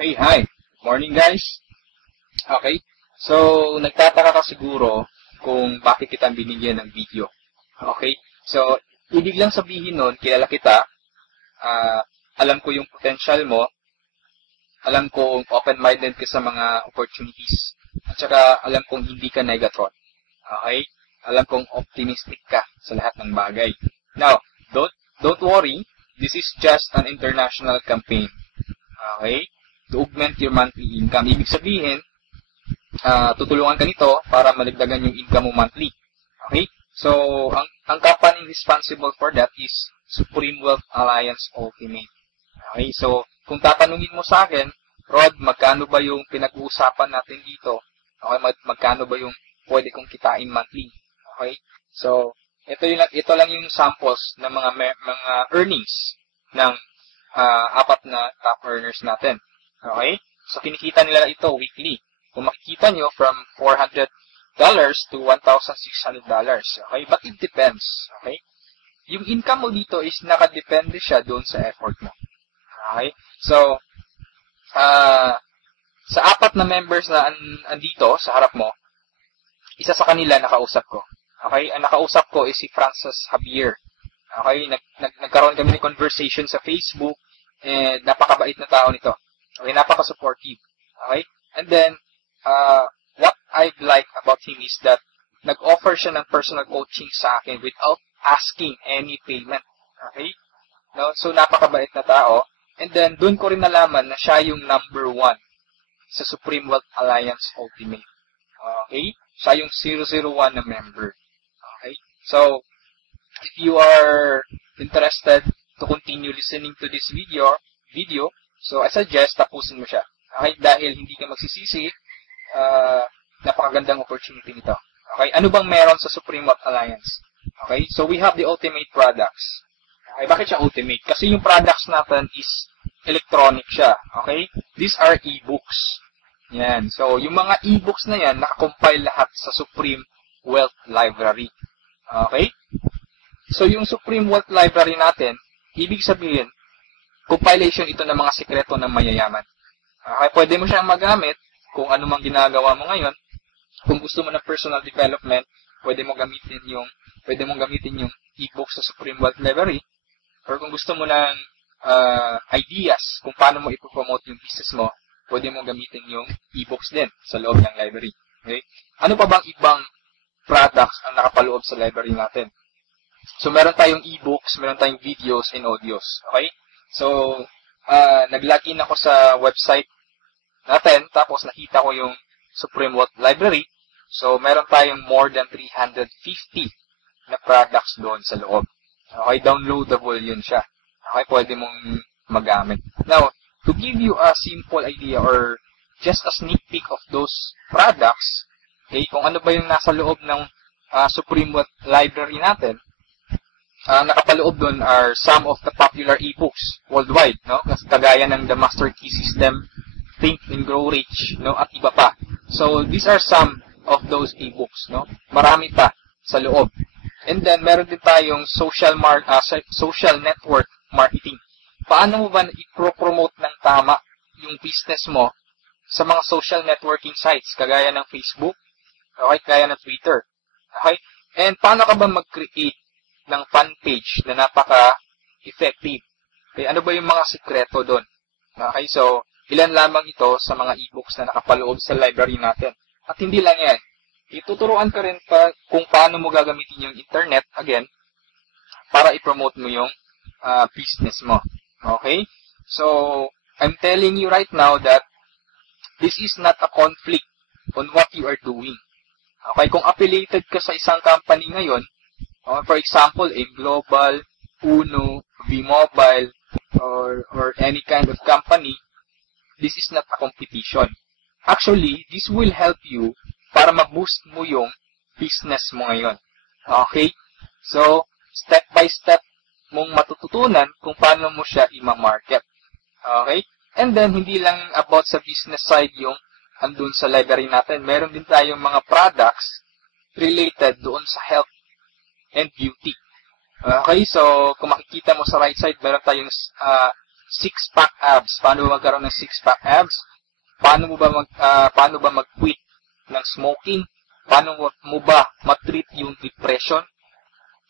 Okay, hi. Morning guys. Okay. So, nagtataka ka siguro kung bakit kita binigyan ng video. Okay. So, ibig lang sabihin nun, kilala kita, alam ko yung potential mo, alam kong open-minded ka sa mga opportunities, at saka alam kong hindi ka negatron. Okay. Alam kong optimistic ka sa lahat ng bagay. Now, don't worry, this is just an international campaign. Okay. To augment your monthly income. Ibig sabihin, tutulungan ka nito para maligdagan yung income mo monthly. Okay? So, ang company responsible for that is Supreme Wealth Alliance Ultimate. Okay? So, kung tatanungin mo sa akin, Rod, magkano ba yung pinag-uusapan natin dito? Okay? Magkano ba yung pwede kong kitain monthly? Okay? So, ito lang yung samples ng mga earnings ng apat na top earners natin. Okay? So, kinikita nila ito weekly. Kung makikita nyo, from $400 to $1,600. Okay? But it depends. Okay? Yung income mo dito is nakadepende siya doon sa effort mo. Okay? So, sa apat na members na andito sa harap mo, isa sa kanila nakausap ko. Okay? Ang nakausap ko is si Francis Javier. Okay? Nagkaroon kami ng conversation sa Facebook, and napakabait na tao nito. Okay, napaka-supportive. Okay? And then, what I like about him is that nag-offer siya ng personal coaching sa akin without asking any payment. Okay? No? So, napakabait na tao. And then, doon ko rin nalaman na siya yung number 1 sa Supreme Wealth Alliance Ultimate. Okay? Siya yung 001 na member. Okay? So, if you are interested to continue listening to this video, so I suggest tapusin mo siya. Okay? Dahil hindi ka magsisisi, napakagandang opportunity nito. Okay? Ano bang meron sa Supreme Wealth Alliance? Okay? So we have the ultimate products. Okay? Bakit siya ultimate? Kasi yung products natin is electronic siya. Okay? These are e-books. Yan. So yung mga e-books na yan, nakakompile lahat sa Supreme Wealth Library. Okay? So yung Supreme Wealth Library natin, ibig sabihin, compilation ito ng mga sikreto ng mayayaman. Okay, pwede mo siyang magamit kung ano mang ginagawa mo ngayon. Kung gusto mo ng personal development, pwede mong gamitin yung e-book sa Supreme Wealth Library. Or kung gusto mo ng ideas kung paano mo ipopromote yung business mo, pwede mong gamitin yung e-books din sa loob ng library. Okay? Ano pa bang ibang products ang nakapaloob sa library natin? So, meron tayong e-books, meron tayong videos and audios. Okay? So, nag-login ako sa website natin, tapos nakita ko yung Supreme Wealth Library. So, meron tayong more than 350 na products doon sa loob. Okay, downloadable yun siya. Okay, pwede mong magamit. Now, to give you a simple idea or just a sneak peek of those products, okay, kung ano ba yung nasa loob ng Supreme Wealth Library natin, nakapaloob doon are some of the popular e-books worldwide, no? Kagaya ng The Master Key System, Think and Grow Rich, no? At iba pa. So, these are some of those e-books, no? Marami pa sa loob. And then, meron din tayong social network marketing. Paano mo ba i-promote ng tama yung business mo sa mga social networking sites, kagaya ng Facebook, okay? Kagaya ng Twitter, okay? And paano ka ba mag-create ng fan page na napaka-effective? Okay, ano ba yung mga sikreto doon? Okay, so, ilan lamang ito sa mga e-books na nakapaloob sa library natin. At hindi lang yan. Ituturuan ka rin pa kung paano mo gagamitin yung internet, again, para i-promote mo yung business mo. Okay? So, I'm telling you right now that this is not a conflict on what you are doing. Okay, kung affiliated ka sa isang company ngayon, for example, a Global, Uno, V-Mobile, or any kind of company, this is not a competition. Actually, this will help you para ma-boost mo yung business mo ngayon. Okay? So, step by step mong matututunan kung paano mo siya i-market. Okay? And then, hindi lang about sa business side yung andun sa library natin. Meron din tayong mga products related doon sa health and beauty. Okay, so kung makikita mo sa right side, meron tayong six-pack abs. Paano ba magkaroon ng six-pack abs? Paano ba mag-quit ng smoking? Paano mo ba matreat yung depression?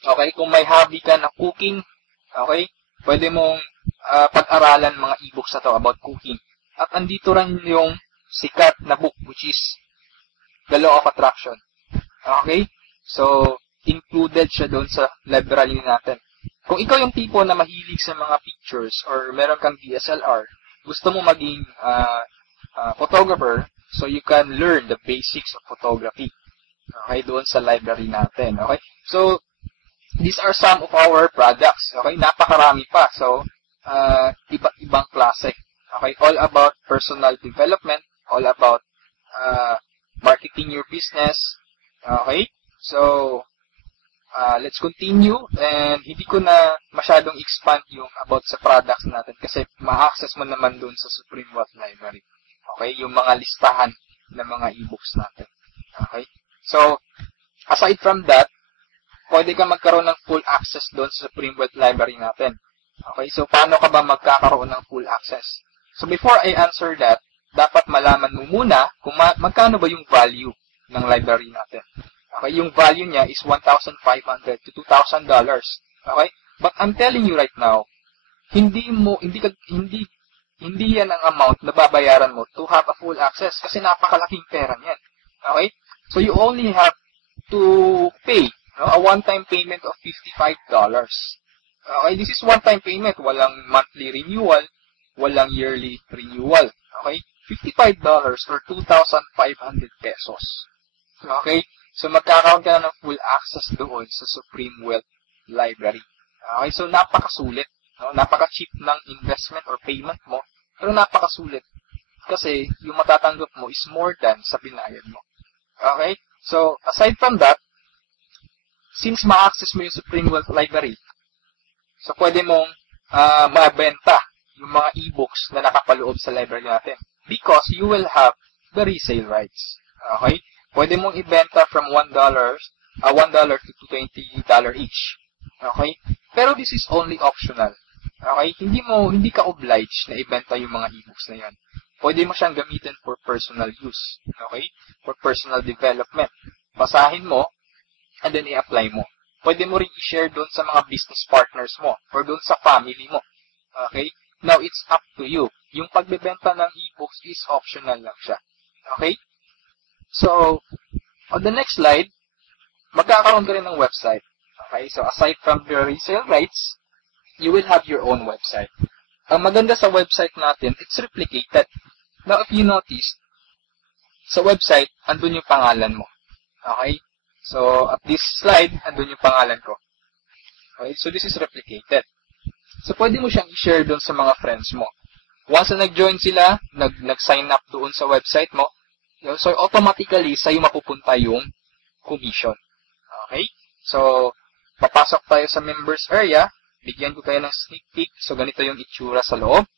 Okay, kung may hobby ka na cooking, okay, pwede mong pag-aralan mga e-books na to about cooking. At andito rin yung sikat na book which is The Law of Attraction. Okay? So, included siya doon sa library natin. Kung ikaw yung tipo na mahilig sa mga pictures or meron kang DSLR, gusto mo maging photographer, so you can learn the basics of photography. Okay? Doon sa library natin. Okay? So, these are some of our products. Okay? Napakarami pa. So, iba't ibang klase. Okay? All about personal development. All about marketing your business. Okay? So, let's continue. And hindi ko na masyadong expand yung about sa products natin kasi ma-access mo naman doon sa Supreme Wealth Library. Okay? Yung mga listahan ng mga e-books natin. Okay? So, aside from that, pwede ka magkaroon ng full access doon sa Supreme Wealth Library natin. Okay? So, paano ka ba magkakaroon ng full access? So, before I answer that, dapat malaman mo muna kung magkano ba yung value ng library natin. Okay? Yung value niya is $1,500 to $2,000. Okay? But I'm telling you right now, hindi yan ang amount na babayaran mo to have a full access kasi napakalaking pera niyan. Okay? So, you only have to pay a one-time payment of $55. Okay? This is one-time payment. Walang monthly renewal. Walang yearly renewal. Okay? $55 or 2,500 pesos. Okay? So, magkakaroon ka na ng full access doon sa Supreme Wealth Library. Okay? So, napakasulit. No? Napaka-cheap ng investment or payment mo. Pero napakasulit. Kasi, yung matatanggap mo is more than sa binayad mo. Okay? So, aside from that, since ma-access mo yung Supreme Wealth Library, so pwede mong mabenta yung mga e-books na nakapaloob sa library natin. Because you will have the resale rights. Okay? Pwede mong ibenta from $1 to $20 each. Okay? Pero this is only optional. Okay? Hindi ka obliged na ibenta yung mga e-books na yan. Pwede mo siyang gamitin for personal use. Okay? For personal development. Basahin mo, and then i-apply mo. Pwede mo rin i-share doon sa mga business partners mo or doon sa family mo. Okay? Now, it's up to you. Yung pagbebenta ng e-books is optional lang siya. Okay? So, on the next slide, magkakaroon ka rin ng website. Okay? So, aside from the resale rights, you will have your own website. Ang maganda sa website natin, it's replicated. Now, if you notice, sa website, andun yung pangalan mo. Okay? So, at this slide, andun yung pangalan ko. Okay? So, this is replicated. So, pwede mo siyang i-share doon sa mga friends mo. Once na nag-join sila, nag-sign up doon sa website mo, so, automatically, sa'yo mapupunta yung commission. Okay? So, papasok tayo sa members area. Bigyan ko kayo ng sneak peek. So, ganito yung itsura sa loob.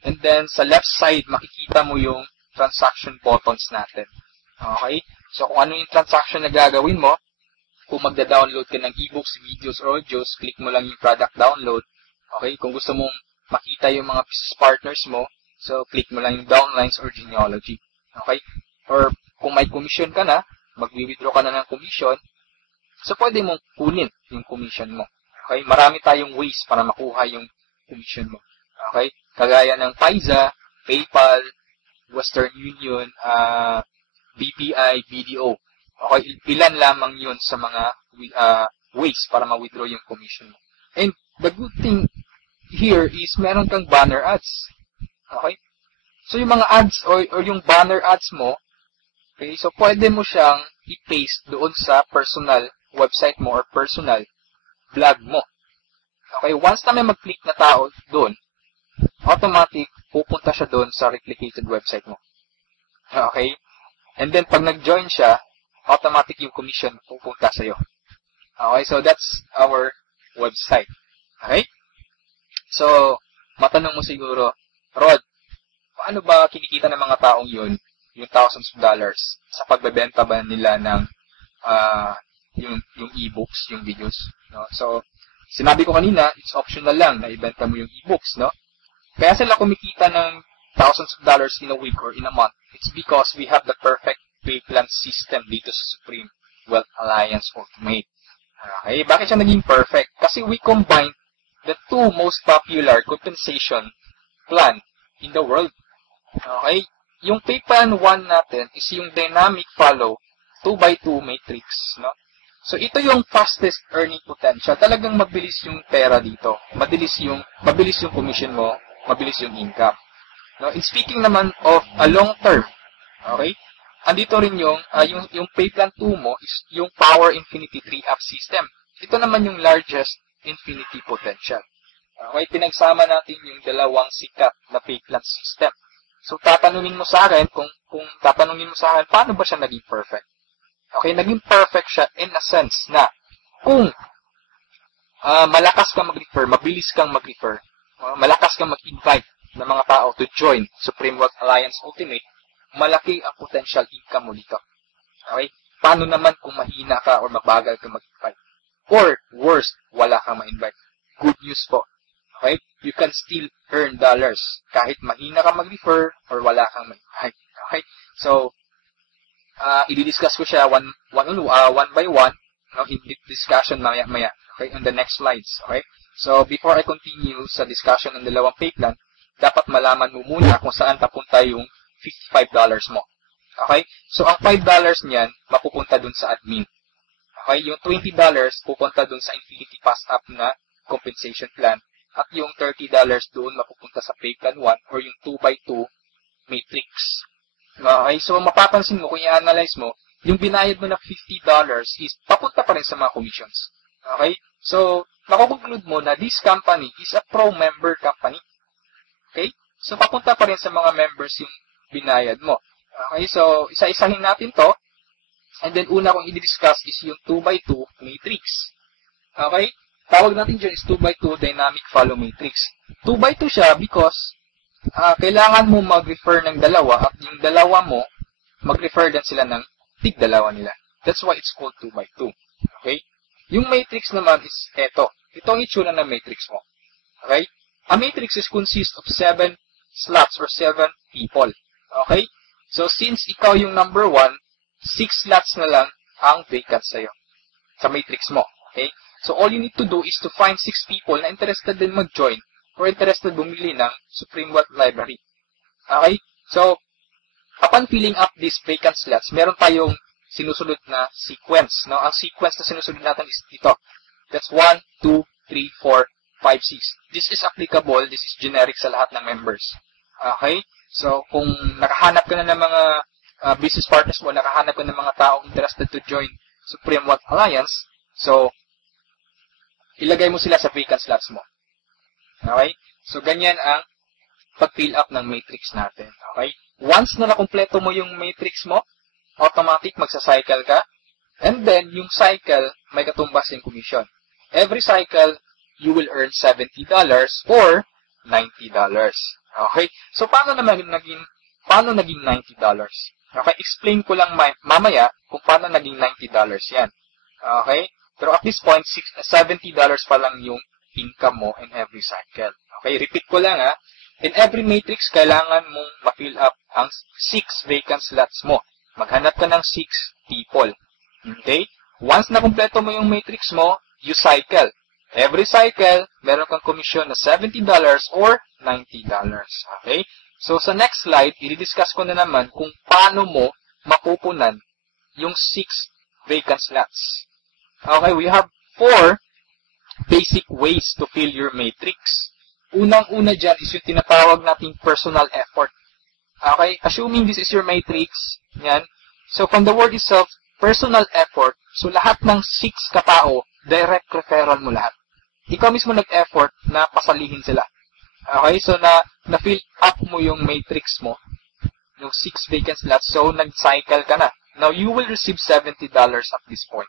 And then, sa left side, makikita mo yung transaction buttons natin. Okay? So, kung ano yung transaction na gagawin mo, kung magda-download ka ng e-books, videos, or audios, click mo lang yung product download. Okay? Kung gusto mong makita yung mga business partners mo, so, click mo lang yung downlines or genealogy. Okay? Or, kung may commission ka na, mag-withdraw ka na ng commission, so, pwede mong kunin yung commission mo. Okay? Marami tayong ways para makuha yung commission mo. Okay? Kagaya ng Payza, PayPal, Western Union, BPI, BDO. Okay? Ilan lamang yun sa mga ways para ma-withdraw yung commission mo. And the good thing here is meron kang banner ads. Okay? So, yung mga ads or yung banner ads mo, okay, so pwede mo siyang i-paste doon sa personal website mo or personal vlog mo. Okay, once na may mag-click na tao doon, automatic pupunta siya doon sa replicated website mo. Okay? And then pag nag-join siya, automatic yung commission pupunta sa iyo. Okay, so that's our website. Okay? So, matanong mo siguro, Rod, paano ba kinikita ng mga taong yun, yung thousands of dollars, sa pagbebenta ba nila ng yung e-books, yung videos? No? So, sinabi ko kanina, it's optional lang na ibenta mo yung e-books, no? Kaya sila kumikita ng thousands of dollars in a week or in a month. It's because we have the perfect pay plan system dito sa Supreme Wealth Alliance Ultimate. Okay, bakit siya naging perfect? Kasi we combined the two most popular compensation plan in the world. Okay, yung pay plan 1 natin is yung dynamic follow 2x2 matrix, no? So ito yung fastest earning potential. Talagang mabilis yung pera dito. Mabilis yung commission mo, mabilis yung income. No, in speaking naman of a long term, okay? Andito rin yung pay plan 2 mo is yung Power Infinity 3-up system. Ito naman yung largest infinity potential. Okay, pinagsama natin yung dalawang sikat na pay plan system. So tatanungin mo sa akin paano ba siya naging perfect? Okay, naging perfect siya in a sense na kung malakas kang mag-refer, mabilis kang mag-refer, malakas kang mag-invite ng mga tao to join Supreme Wealth Alliance Ultimate, malaki ang potential income mo dito. Okay? Paano naman kung mahina ka or mabagal ka mag-invite? Or, worst, wala kang ma-invite. Good news po. Okay? You can still earn dollars kahit mahina ka mag-refer or wala kang ma-invite. Okay? So, i-discuss ko siya one by one, no, in discussion maya-maya. Okay? On the next slides. Okay? So, before I continue sa discussion ng dalawang pay plan, dapat malaman mo muna kung saan papunta yung $55 mo. Okay? So, ang $5 niyan, mapupunta dun sa admin. Okay? Yung $20 pupunta dun sa Infinity Pass Up na compensation plan. At yung $30 doon mapupunta sa Pay Plan 1 or yung 2x2 matrix. Okay? So, mapapansin mo, kung i-analyze mo, yung binayad mo na $50 is papunta pa rin sa mga commissions. Okay? So, makukonclude mo na this company is a pro-member company. Okay? So, papunta pa rin sa mga members yung binayad mo. Okay, so isa-isahin natin to. And then una kong i-discuss is yung 2x2 matrix. Okay? Tawag natin dyan is 2x2 dynamic follow matrix. 2x2 siya because kailangan mo mag-refer ng dalawa at yung dalawa mo mag-refer din sila ng tig-dalawa nila. That's why it's called 2x2. Okay? Yung matrix naman is eto. Ito ang itsura ng matrix mo. Okay? A matrix is consist of 7 slots or 7 people. Okay? So, since ikaw yung number 1, 6 slots na lang ang vacant sa'yo sa matrix mo. Okay? So, all you need to do is to find 6 people na interested din mag-join or interested bumili ng Supreme Wealth Library. Okay? So, upon filling up these vacant slots, meron tayong sinusunod na sequence. No? Ang sequence na sinusunod natin is ito. That's 1, 2, 3, 4, 5, 6. This is applicable, this is generic sa lahat ng members. Okay? So, kung nakahanap ka na ng mga business partners mo, nakahanap ka ng mga taong interested to join Supreme Wealth Alliance, so, ilagay mo sila sa vacant slots mo. Okay? So, ganyan ang pag-fill up ng matrix natin. Okay? Once na nakumpleto mo yung matrix mo, automatic magsa-cycle ka, and then, yung cycle, may katumbas yung commission. Every cycle, you will earn $70 or $90. Okay? So, paano naging $90? Okay? Explain ko lang mamaya kung paano naging $90 yan. Okay? Pero at this point, $70 pa lang yung income mo in every cycle. Okay? Repeat ko lang ha. In every matrix, kailangan mong ma-fill up ang 6 vacant slots mo. Maghanap ka ng 6 people. Okay? Once na kumpleto mo yung matrix mo, you cycle. Every cycle, meron kang commission na $70 or $90. Okay? So, sa next slide, i-discuss ko na naman kung paano mo mapupunan yung 6 vacant slots. Okay? We have 4 basic ways to fill your matrix. Unang-una dyan is yung tinatawag nating personal effort. Okay? Assuming this is your matrix, yan. So, from the word itself, personal effort, so lahat ng 6 katao, direct referral mo lahat. Ikaw mismo nag-effort na pasalihin sila. Okay? So, na-fill up mo yung matrix mo, yung 6 vacant slots. So, nag-cycle ka na. Now, you will receive $70 at this point.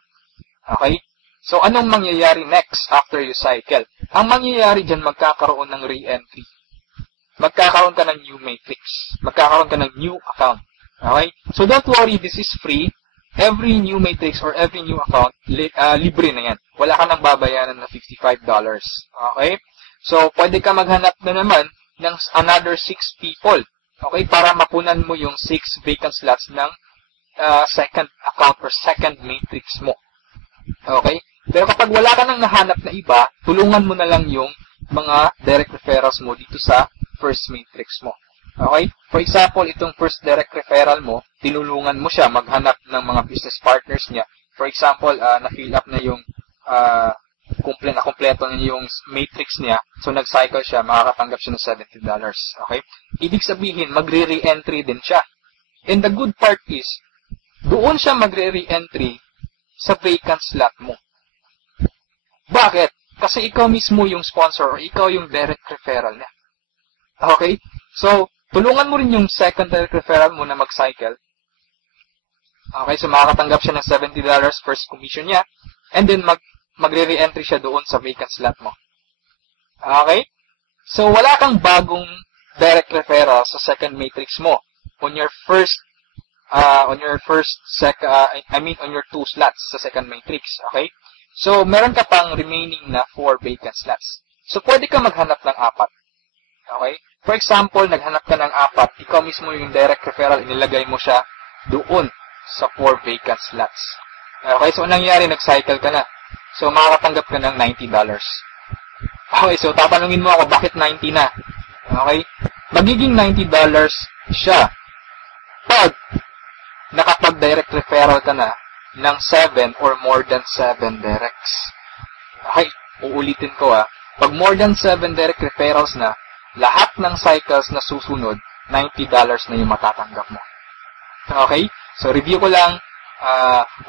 Okay? So, anong mangyayari next after you cycle? Ang mangyayari dyan, magkakaroon ng re-entry. Magkakaroon ka ng new matrix. Magkakaroon ka ng new account. Okay? So, don't worry, this is free. Every new matrix or every new account, libre na yan. Wala ka nang babayaran na $55. Okay? So, pwede ka maghanap na naman ng another 6 people. Okay? Para mapunan mo yung 6 vacant slots ng second account or second matrix mo. Okay? Pero kapag wala ka nang nahanap na iba, tulungan mo na lang yung mga direct referrals mo dito sa first matrix mo. Okay? For example, itong first direct referral mo, tinulungan mo siya maghanap ng mga business partners niya. For example, na-fill up na yung kompleto na yung matrix niya. So, nag-cycle siya, makakatanggap siya ng $70. Okay? Ibig sabihin, magre-re-entry din siya. And the good part is, doon siya magre-re-entry sa vacant slot mo. Bakit? Kasi ikaw mismo yung sponsor or ikaw yung direct referral niya. Okay? So, tulungan mo rin yung second direct referral mo na mag-cycle. Okay? So, makakatanggap siya ng $70 first commission niya. And then, magre-re-entry siya doon sa vacant slot mo. Okay? So, wala kang bagong direct referral sa second matrix mo on your on your two slots sa second matrix. Okay? So, meron ka pang remaining na 4 vacant slots. So, pwede ka maghanap ng 4. Okay? For example, naghanap ka ng 4, ikaw mismo yung direct referral, inilagay mo siya doon sa 4 vacant slots. Okay? So, anong nangyari? Nag-cycle ka na. So, makakatanggap ka ng $90. Okay? So, tatanungin mo ako, bakit 90 na? Okay? Magiging $90 siya pag nakapag-direct referral ka na ng 7 or more than 7 directs. Okay, uulitin ko Pag more than 7 direct referrals na, lahat ng cycles na susunod, $90 na yung matatanggap mo. Okay? So, review ko lang,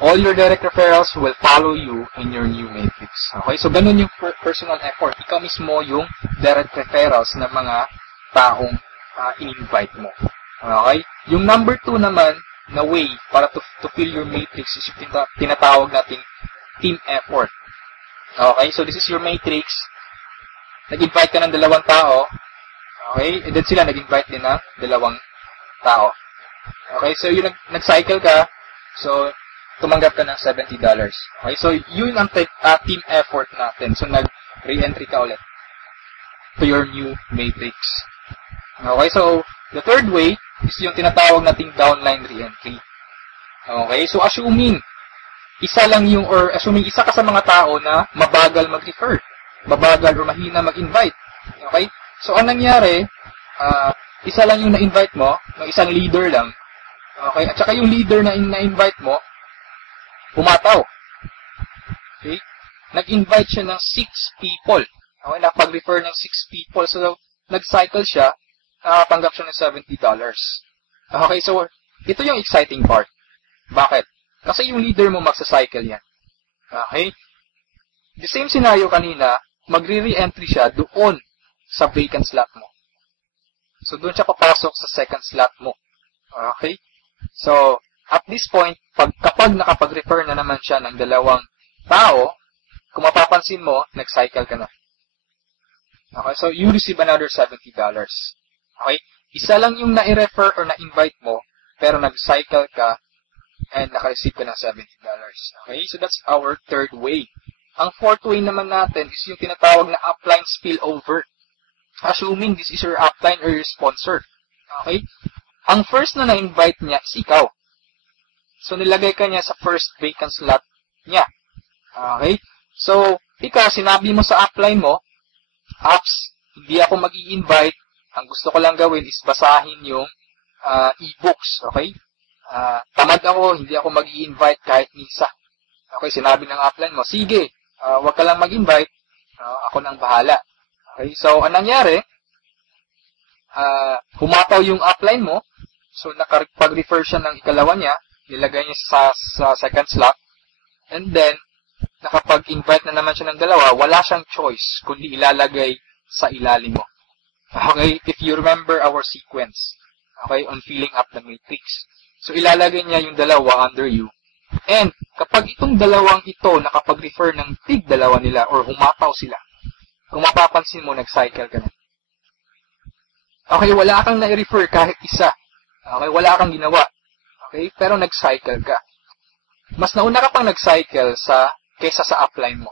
all your direct referrals will follow you in your new matrix. Okay? So, ganun yung personal effort. Ikaw mismo yung direct referrals ng mga taong in-invite mo. Okay? Yung number 2 naman, na way para to fill your matrix is yung tinatawag nating team effort. Okay? So, this is your matrix. Nag-invite ka ng 2 tao. Okay? And then sila nag-invite din ng 2 tao. Okay? So, yung nag-cycle ka. So, tumanggap ka ng $70. Okay? So, yun ang team effort natin. So, nag-re-entry ka ulit to your new matrix. Okay? So, the third way is yung tinatawag nating downline re-entry. Okay? So, assuming isa ka sa mga tao na mabagal mag-refer, mabagal o mahina mag-invite. Okay? So, anong nangyari, isa lang yung na-invite mo, ng isang leader lang. Okay? At saka yung leader na na-invite mo, pumataw. Okay? Nag-invite siya ng 6 people. Okay? Nakapag-refer ng 6 people. So, nag-cycle siya, nakatanggap siya ng $70. Okay, so, ito yung exciting part. Bakit? Kasi yung leader mo magsa-cycle yan. Okay? The same scenario kanina, magre-re-entry siya doon sa vacant slot mo. So, doon siya papasok sa second slot mo. Okay? So, at this point, kapag nakapag-refer na naman siya ng 2 tao, kung mapapansin mo, nag-cycle ka na. Okay, so you receive another $70. Okay? Isa lang yung na-refer or na-invite mo, pero nag-cycle ka and naka-receive ka ng $70. Okay? So that's our third way. Ang fourth way naman natin is yung tinatawag na upline spillover. Assuming this is your upline or your sponsor. Okay? Ang first na na-invite niya is ikaw. So nilagay ka niya sa first vacant slot niya. Okay? So, ikaw, sinabi mo sa upline mo, apps, hindi ako mag-i-invite. Ang gusto ko lang gawin is basahin yung e-books. Okay? Tamad ako, hindi ako mag-i-invite kahit misa. Okay, sinabi ng upline mo, sige, wag ka lang mag-invite, ako nang bahala. Okay, so anong nangyari? Humataw yung upline mo, so nakapag-refer siya ng ikalawa niya, nilagay niya sa second slot, and then, nakapag-invite na naman siya ng 2, wala siyang choice kundi ilalagay sa ilalim mo. Okay, if you remember our sequence, okay, on filling up the matrix. So, ilalagay niya yung 2 under you. And, kapag itong 2 ito nakapag-refer ng tig 2 nila or humataw sila, kung mapapansin mo, nag-cycle ka na. Okay, wala kang na-refer kahit isa. Okay, wala kang ginawa. Okay, pero nag-cycle ka. Mas nauna ka pang nag-cycle kaysa sa upline mo.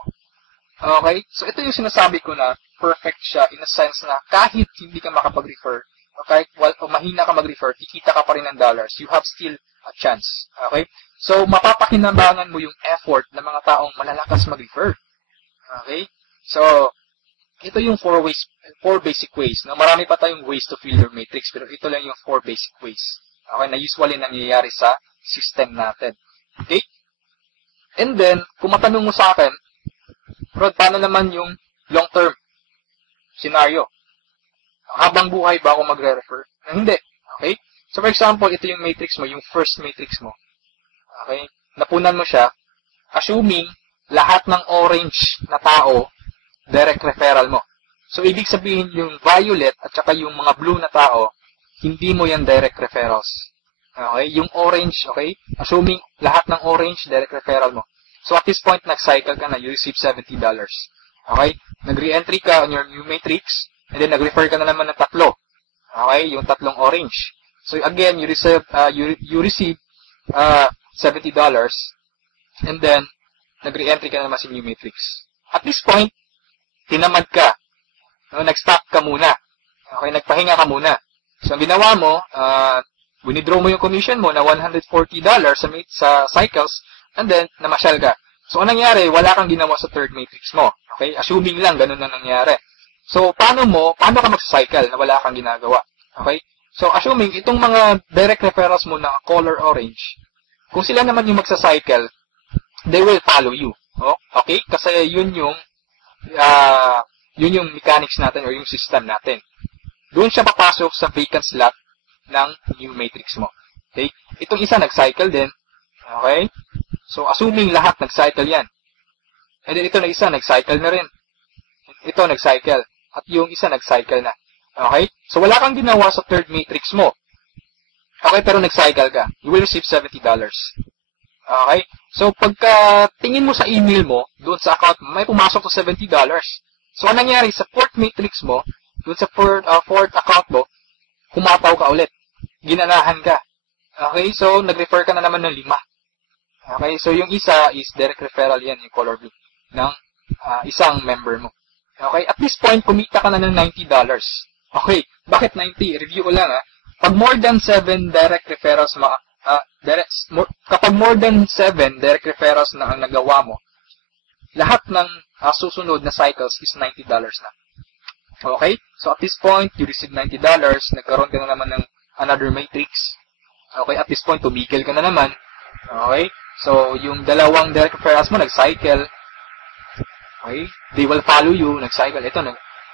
Okay, so ito yung sinasabi ko na perfect siya in a sense na kahit hindi ka makapag-refer, o kahit o mahina ka mag-refer, kikita ka pa rin ng dollars. You have still a chance. Okay? So, mapapakinabangan mo yung effort ng mga taong malalakas mag-refer. Okay? So, ito yung four basic ways. No? Marami pa tayong ways to fill your matrix, pero ito lang yung 4 basic ways. Okay? Na usually nangyayari sa system natin. Okay? And then, kung matanong mo sa akin, Rod, paano naman yung long-term scenario? Habang buhay ba ako magre-refer? Hindi. Okay? So, for example, ito yung matrix mo, yung first matrix mo. Okay? Napunan mo siya, assuming lahat ng orange na tao, direct referral mo. So, ibig sabihin yung violet at saka yung mga blue na tao, hindi mo yan direct referrals. Okay? Yung orange, okay? Assuming lahat ng orange, direct referral mo. So, at this point, nag-cycle ka na, you receive $70. Okay? Nag-re-entry ka on your new matrix, and then nag-refer ka na naman ng 3. Okay? Yung 3 orange. So, again, you receive $70, and then, nag-re-entry ka na naman sa new matrix. At this point, tinamad ka. No? Nag-stop ka muna. Okay? Nagpahinga ka muna. So, ang ginawa mo, winidraw mo yung commission mo na $140 sa cycles, and then, namasyal ka. So, anong nangyari? Wala kang ginawa sa third matrix mo. Okay? Assuming lang, ganun na nangyari. So, paano ka mag-cycle na wala kang ginagawa? Okay? So, assuming, itong mga direct referrals mo na color orange, kung sila naman yung magsa-cycle, they will follow you. Oh? Okay? Kasi yun yung mechanics natin or yung system natin. Doon siya papasok sa vacant slot ng new matrix mo. Okay? Itong isa nag-cycle din. Okay? So, assuming lahat nag-cycle yan. And then ito na isa, nag-cycle na rin. Ito, nag-cycle. At yung isa, nag-cycle na. Okay? So, wala kang ginawa sa third matrix mo. Okay, pero nag-cycle ka. You will receive $70. Okay? So, pagka tingin mo sa email mo, doon sa account mo, may pumasok to $70. So, anong nangyari? Sa fourth matrix mo, doon sa fourth account mo, kumataw ka ulit. Ginanahan ka. Okay? So, nag-refer ka na naman ng 5. Okay? So, yung isa is direct referral yan, yung color blue, ng isang member mo. Okay? At this point, kumita ka na ng $90. Okay. Bakit 90? Review ko lang, ha. Pag more than 7 direct referrals, kapag more than 7 direct referrals na ang nagawa mo, lahat ng susunod na cycles is $90 na. Okay? So, at this point, you receive $90. Nagkaroon ka na naman ng another matrix. Okay? At this point, tumigil ka na naman. Okay? So, yung dalawang direct referrals mo, nag-cycle. Okay? They will follow you, nag-cycle. Ito,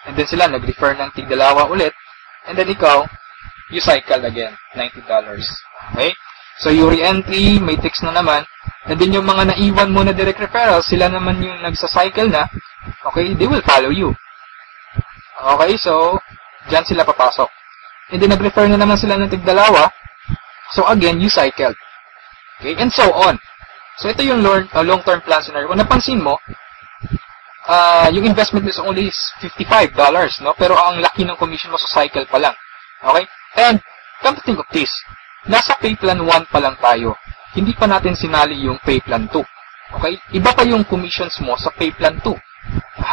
and then sila, nag-refer ng tig-dalawa ulit. And then ikaw, you cycle again, $90. Okay? So, yung re-entry, matrix na naman. And then yung mga naiwan mo na direct referrals, sila naman yung nagsa-cycle na. Okay? They will follow you. Okay? So, dyan sila papasok. And then, nag-refer na naman sila ng tig-dalawa. So, again, you cycle. Okay? And so on. So, ito yung long-term plan scenario. Kung napansin mo, yung investment is only $55, no? Pero ang laki ng commission mo sa cycle pa lang. Okay? And, come to think of this, nasa pay plan 1 pa lang tayo. Hindi pa natin sinali yung pay plan 2. Okay? Iba pa yung commissions mo sa pay plan 2.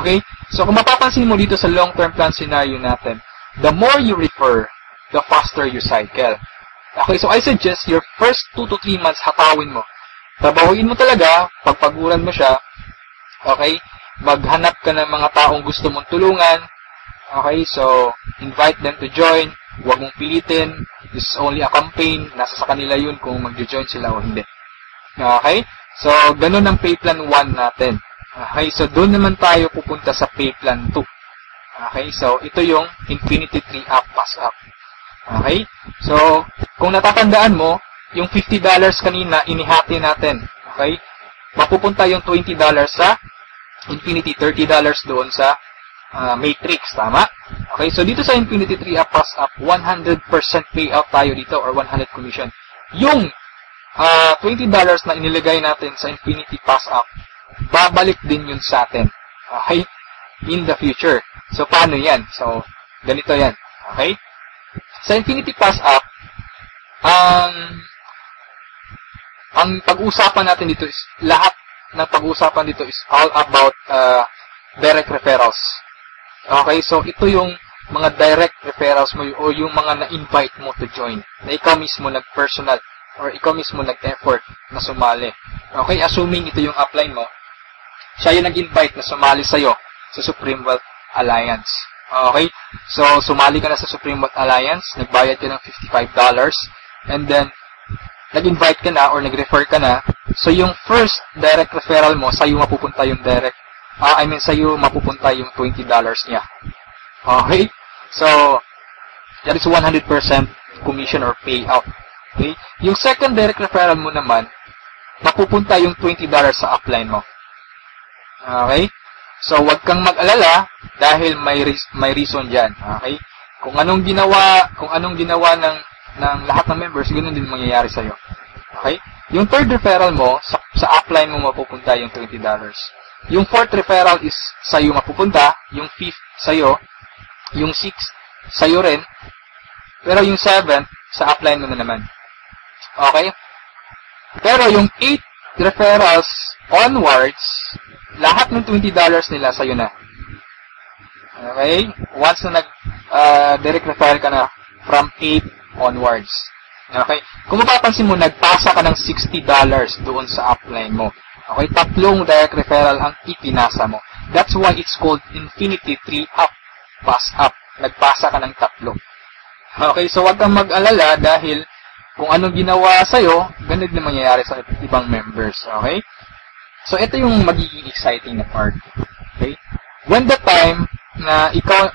Okay? So, kung mapapansin mo dito sa long-term plan scenario natin, the more you refer, the faster you cycle. Okay? So, I suggest your first 2 to 3 months hatawin mo. Trabahuin mo talaga, pagpaguran mo siya. Okay? Maghanap ka ng mga taong gusto mong tulungan. Okay, so, invite them to join. Huwag mong pilitin. This is only a campaign. Nasa sa kanila yun kung mag-join sila o hindi. Okay, so, ganun ang pay plan 1 natin. Okay, so, doon naman tayo pupunta sa pay plan 2. Okay, so, ito yung Infinity 3 Up, Pass Up. Okay, so, kung natatandaan mo, yung $50 kanina, inihati natin. Okay, mapupunta yung $20 sa Infinity, $30 doon sa matrix, tama? Okay, so dito sa Infinity 3 Up, Pass Up, 100% payout tayo dito or 100 commission. Yung $20 na inilagay natin sa Infinity Pass Up, babalik din yun sa atin. Okay? In the future. So, paano yan? So, ganito yan. Okay? Sa Infinity Pass Up, ang pag-uusapan natin dito is lahat ng pag-uusapan dito is all about direct referrals. Okay, so ito yung mga direct referrals mo o yung mga na-invite mo to join. Na ikaw mismo nag-personal or ikaw mismo nag-effort na sumali. Okay, assuming ito yung upline mo, siya yung nag-invite na sumali sa'yo sa Supreme Wealth Alliance. Okay, so sumali ka na sa Supreme Wealth Alliance, nagbayad ka ng $55, and then nag-invite ka na or nag-refer ka na, so yung first direct referral mo, sa'yo mapupunta yung sa'yo mapupunta yung $20 niya. Okay? So, that is 100% commission or payout. Okay? Yung second direct referral mo naman, mapupunta yung $20 sa upline mo. Okay? So, wag kang mag-alala dahil may reason dyan. Okay? Kung anong ginawa ng lahat ng members, ganoon din mangyayari sa'yo. Okay? Yung third referral mo, sa upline mo mapupunta yung $20. Yung fourth referral is sa'yo mapupunta, yung fifth sa'yo, yung sixth sa'yo rin, pero yung seventh sa upline mo na naman. Okay? Pero yung 8 referrals onwards, lahat ng $20 nila sa'yo na. Okay? Once na direct referral ka na from 8 onwards. Okay? Kung mapapansin mo, nagpasa ka ng $60 doon sa upline mo. Okay? 3 direct referral ang ipinasa mo. That's why it's called Infinity 3 Up. Pass up. Nagpasa ka ng 3. Okay? So, wag kang mag-alala dahil kung anong ginawa sa'yo, ganun din mangyayari sa ibang members. Okay? So, ito yung magiging exciting na part. Okay? When the time na ikaw,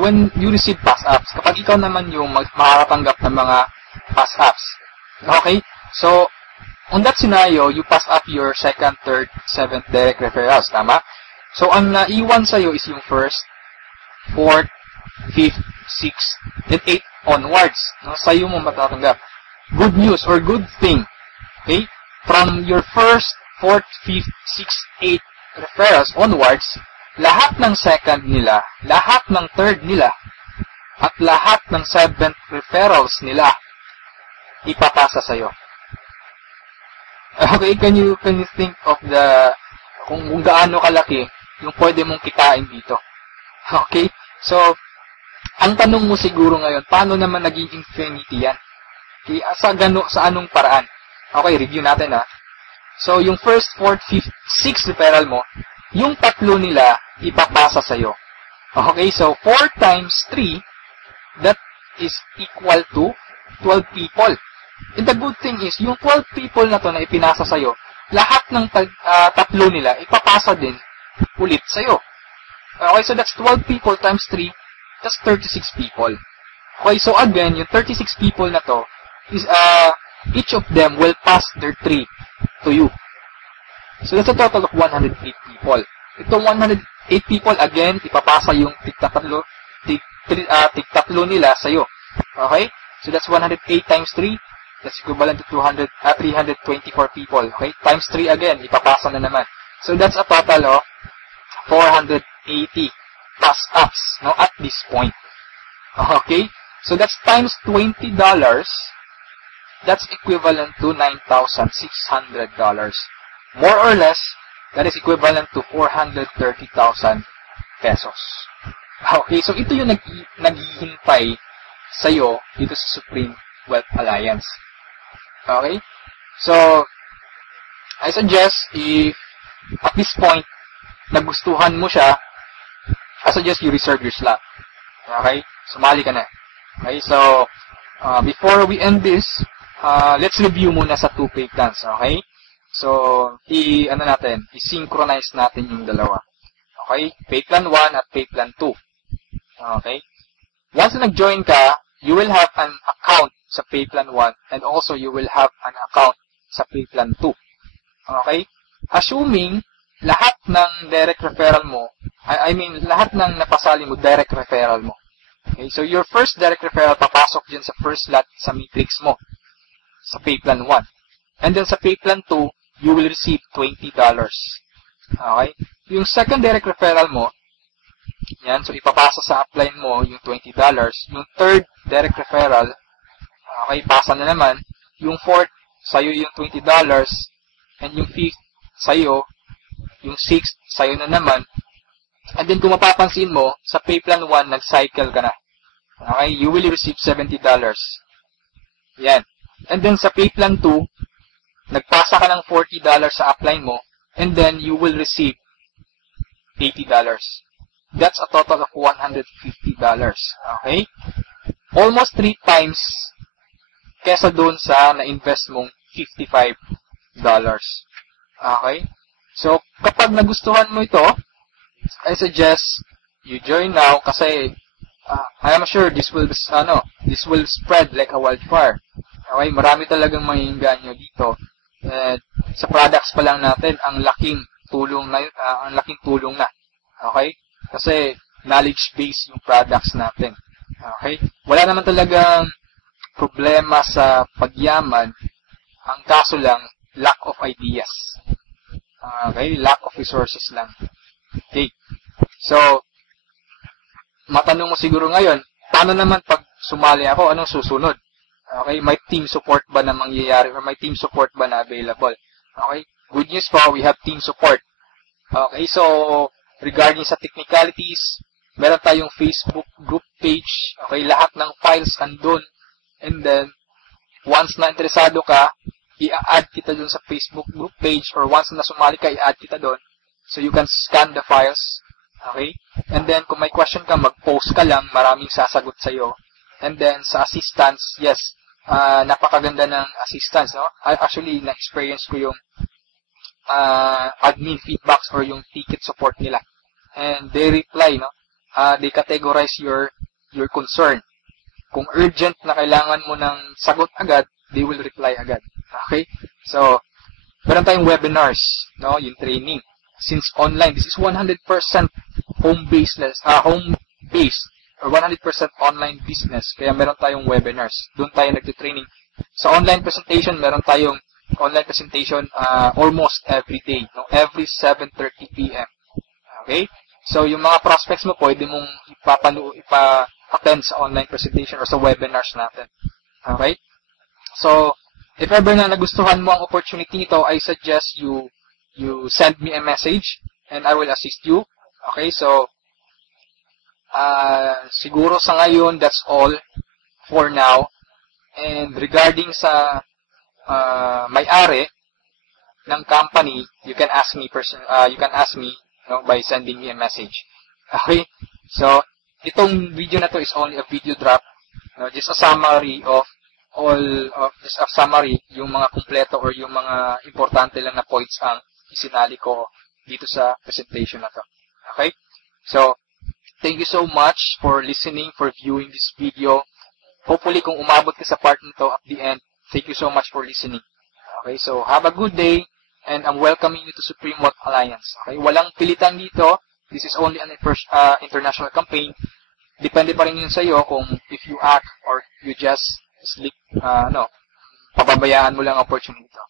when you receive pass-ups, kapag ikaw naman yung makakatanggap ng mga pass-ups. Okay? So, on that scenario, you pass up your second, third, seventh direct referrals. Tama? So, ang naiwan sa'yo is yung first, fourth, fifth, sixth, and 8 onwards. No? Sa'yo mo matatanggap. Good news or good thing. Okay? From your first, fourth, fifth, sixth, 8 referrals onwards, lahat ng second nila, lahat ng third nila, at lahat ng seventh referrals nila, ipapasa sa'yo. Okay, can you think of kung gaano kalaki yung pwede mong kitain dito? Okay? So, ang tanong mo siguro ngayon, paano naman naging infinity yan? Okay, sa anong paraan? Okay, review natin ha. So, yung first, fourth, fifth, sixth referral mo, yung 3 nila, ipapasa sa'yo. Okay, so 4 times 3, that is equal to 12 people. And the good thing is, yung 12 people na to na ipinasa sa'yo, lahat ng 3 nila, ipapasa din ulit sa'yo. Okay, so that's 12 people times 3, that's 36 people. Okay, so again, yung 36 people na to, is each of them will pass their 3 to you. So that's a total of 108 people. Itong 108 people, again, ipapasa yung tig-3 nila sa'yo. Okay? So that's 108 times 3. That's equivalent to 324 people. Okay? Times 3 again, ipapasa na naman. So that's a total of 480 pass-ups, no, at this point. Okay? So that's times $20. That's equivalent to $9,600. More or less, that is equivalent to 430,000 pesos. Okay? So ito yung naghihintay sa'yo dito sa Supreme Wealth Alliance. Okay? So, I suggest if at this point, nagustuhan mo siya, I suggest you reserve your slot. Okay? Sumali ka na. Okay? So, before we end this, let's review muna sa 2 pay plans. Okay? So, i-synchronize natin yung dalawa. Okay? Pay plan 1 at pay plan 2. Okay? Once na nag-join ka, you will have an account sa Payplan 1 and also you will have an account sa Payplan 2. Okay? Assuming lahat ng direct referral mo, lahat ng napasali mo, direct referral mo. Okay? So, your first direct referral papasok dyan sa first slot sa matrix mo sa Payplan 1. And then sa Payplan 2, you will receive $20. Okay? Yung second direct referral mo, yan, so ipapasa sa upline mo yung $20. Yung third direct referral, okay, pasa na naman. Yung fourth, sa'yo yung $20. And yung fifth, sa'yo. Yung sixth, sa'yo na naman. And then, kung mapapansin mo, sa pay plan 1, nag-cycle ka na. Okay? You will receive $70. Yan. And then, sa pay plan 2, nagpasa ka ng $40 sa upline mo, and then, you will receive $80. That's a total of $150. Okay? Almost 3 times kesa doon sa na-invest mong $55. Okay? So, kapag nagustuhan mo ito, I suggest you join now kasi I am sure this will spread like a wildfire. Okay, marami talagang maiinganyo dito. Sa products pa lang natin, ang laking tulong na. Okay? Kasi knowledge base yung products natin. Okay? Wala naman talagang problema sa pagyaman. Ang kaso lang, lack of ideas. Okay? Lack of resources lang. Okay. So, matanong mo siguro ngayon, paano naman pag sumali ako, anong susunod? Okay, may team support ba na mangyayari or may team support ba na available? Okay, good news po, we have team support. Okay, so, regarding sa technicalities, meron tayong Facebook group page. Okay, lahat ng files andun. And then, once na interesado ka, i-add kita dun sa Facebook group page or once na sumali ka, i-add kita dun. So, you can scan the files. Okay? And then, kung may question ka, mag-post ka lang. Maraming sasagot sa'yo. And then, sa assistance, yes, napakaganda ng assistance. No? Actually, na-experience ko yung admin feedbacks or yung ticket support nila. And they reply, no? They categorize your concern. Kung urgent na kailangan mo ng sagot agad, they will reply agad. Okay? So, meron tayong webinars, no? Yung training. Since online, this is 100% home-based or 100% online business. Kaya meron tayong webinars. Doon tayo nagtitraining. Sa online presentation, meron tayong online presentation almost every day. No? Every 7:30 p.m. Okay? So, yung mga prospects mo, pwede mong ipa-attend sa online presentation or sa webinars natin. Okay? So, if ever na nagustuhan mo ang opportunity nito, I suggest you send me a message and I will assist you. Okay, so siguro sa ngayon, that's all for now. And regarding sa may-ari ng company, you can ask me by sending me a message. Okay, so itong video na to is only a video drop, just a summary of yung mga kumpleto or yung mga importante lang na points ang isinali ko dito sa presentation na to. Okay? So, thank you so much for listening, for viewing this video. Hopefully, kung umabot ka sa part nito at the end, thank you so much for listening. Okay? So, have a good day, and I'm welcoming you to Supreme Wealth Alliance. Okay? Walang pilitan dito. This is only an international campaign. Depende pa rin yun sa iyo kung if you act or you just pababayaan mo lang ang opportunity to.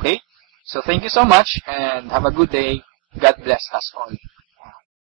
Okay? So, thank you so much and have a good day. God bless us all.